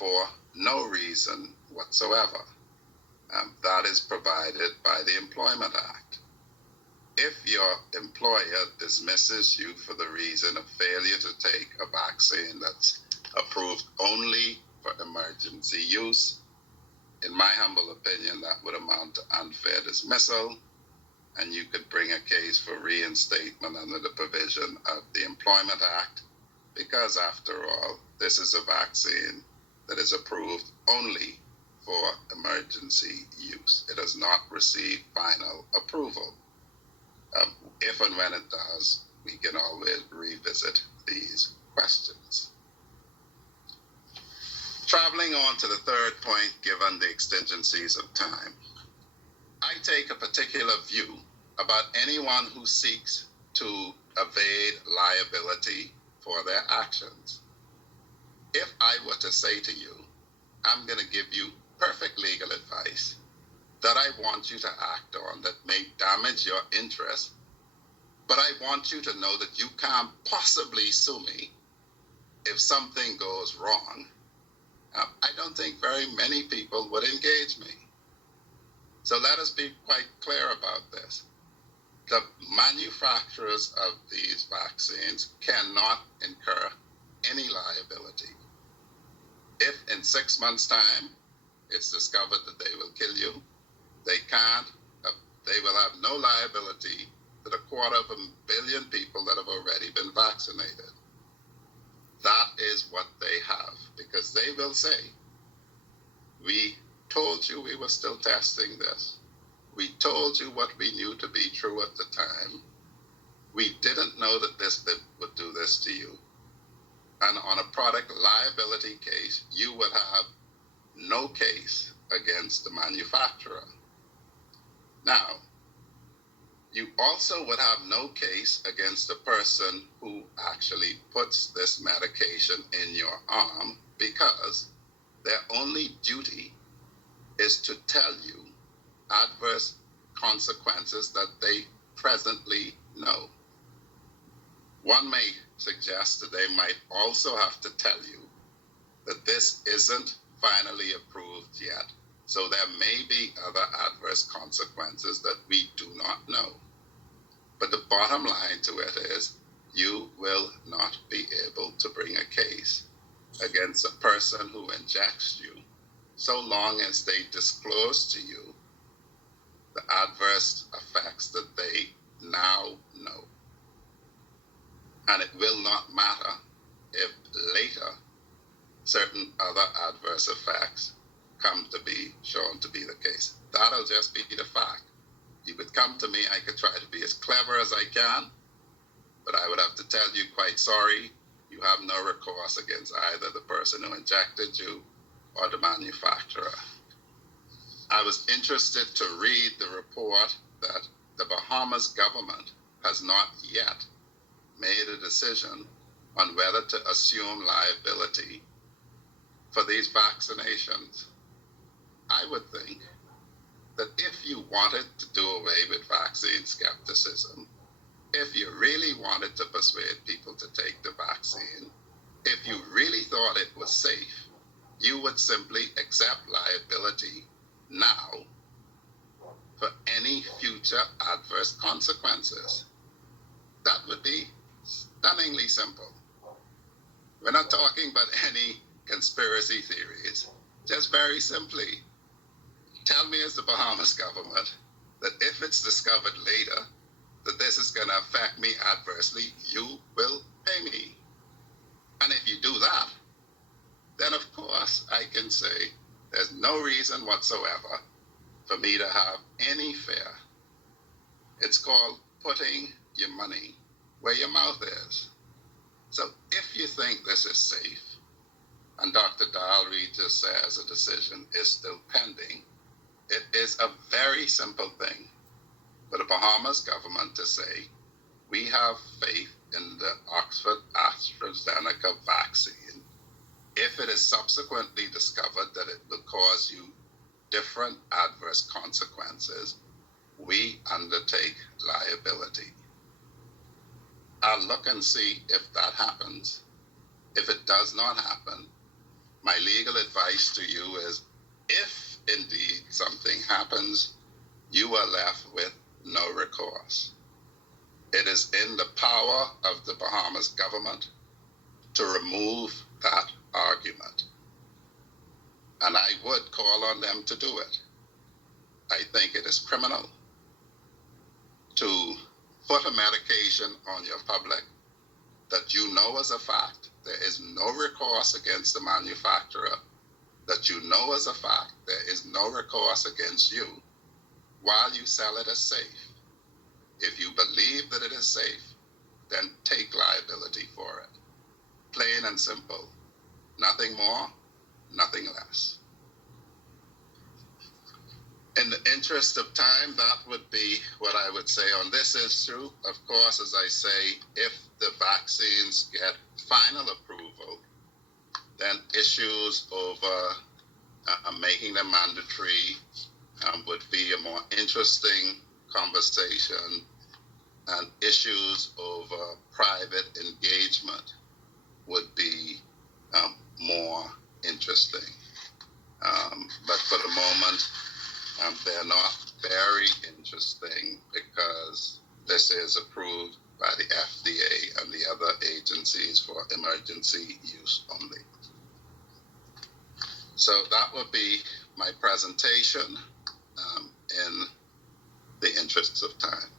for no reason whatsoever. That is provided by the Employment Act. If your employer dismisses you for the reason of failure to take a vaccine that's approved only for emergency use, in my humble opinion, that would amount to unfair dismissal, and you could bring a case for reinstatement under the provision of the Employment Act, because after all, this is a vaccine that is approved only for emergency use. It has not received final approval. If and when it does, we can always revisit these questions. Traveling on to the third point, given the exigencies of time, I take a particular view about anyone who seeks to evade liability for their actions. If I were to say to you, I'm going to give you perfect legal advice that I want you to act on that may damage your interest, but I want you to know that you can't possibly sue me if something goes wrong, I don't think very many people would engage me. So let us be quite clear about this. The manufacturers of these vaccines cannot incur any liability. If in 6 months' time it's discovered that they will kill you, they will have no liability to the 250 million people that have already been vaccinated. That is what they have, because they will say, we told you we were still testing this. We told you what we knew to be true at the time. We didn't know that this would do this to you. And on a product liability case, you would have no case against the manufacturer. Now, you also would have no case against the person who actually puts this medication in your arm, because their only duty is to tell you adverse consequences that they presently know. One may suggest that they might also have to tell you that this isn't finally approved yet, so there may be other adverse consequences that we do not know. But the bottom line to it is, you will not be able to bring a case against a person who injects you so long as they disclose to you the adverse effects that they now know. And it will not matter if later certain other adverse effects come to be shown to be the case. That'll just be the fact. You could come to me, I could try to be as clever as I can, but I would have to tell you, quite sorry, you have no recourse against either the person who injected you or the manufacturer. I was interested to read the report that the Bahamas government has not yet made a decision on whether to assume liability for these vaccinations. I would think that if you wanted to do away with vaccine skepticism, if you really wanted to persuade people to take the vaccine, if you really thought it was safe, you would simply accept liability now for any future adverse consequences. That would be stunningly simple. We're not talking about any conspiracy theories. Just very simply, tell me as the Bahamas government that if it's discovered later that this is going to affect me adversely, you will pay me. And if you do that, then of course I can say there's no reason whatsoever for me to have any fear. It's called putting your money where your mouth is. So if you think this is safe, and Dr. Dalry just says a decision is still pending, it is a very simple thing for the Bahamas government to say, we have faith in the Oxford AstraZeneca vaccine. If it is subsequently discovered that it will cause you different adverse consequences, we undertake liability. I'll look and see if that happens. If it does not happen, my legal advice to you is, if indeed something happens, you are left with no recourse. It is in the power of the Bahamas government to remove that argument. And I would call on them to do it. I think it is criminal to put a medication on your public that you know as a fact there is no recourse against the manufacturer, that you know as a fact there is no recourse against you, while you sell it as safe. If you believe that it is safe, then take liability for it. Plain and simple. Nothing more, nothing less. In the interest of time, that would be what I would say on this issue. Of course, as I say, if the vaccines get final approval, then issues over making them mandatory would be a more interesting conversation, and issues over private engagement would be more interesting. But for the moment, they're not very interesting because this is approved by the FDA and the other agencies for emergency use only. So that would be my presentation in the interests of time.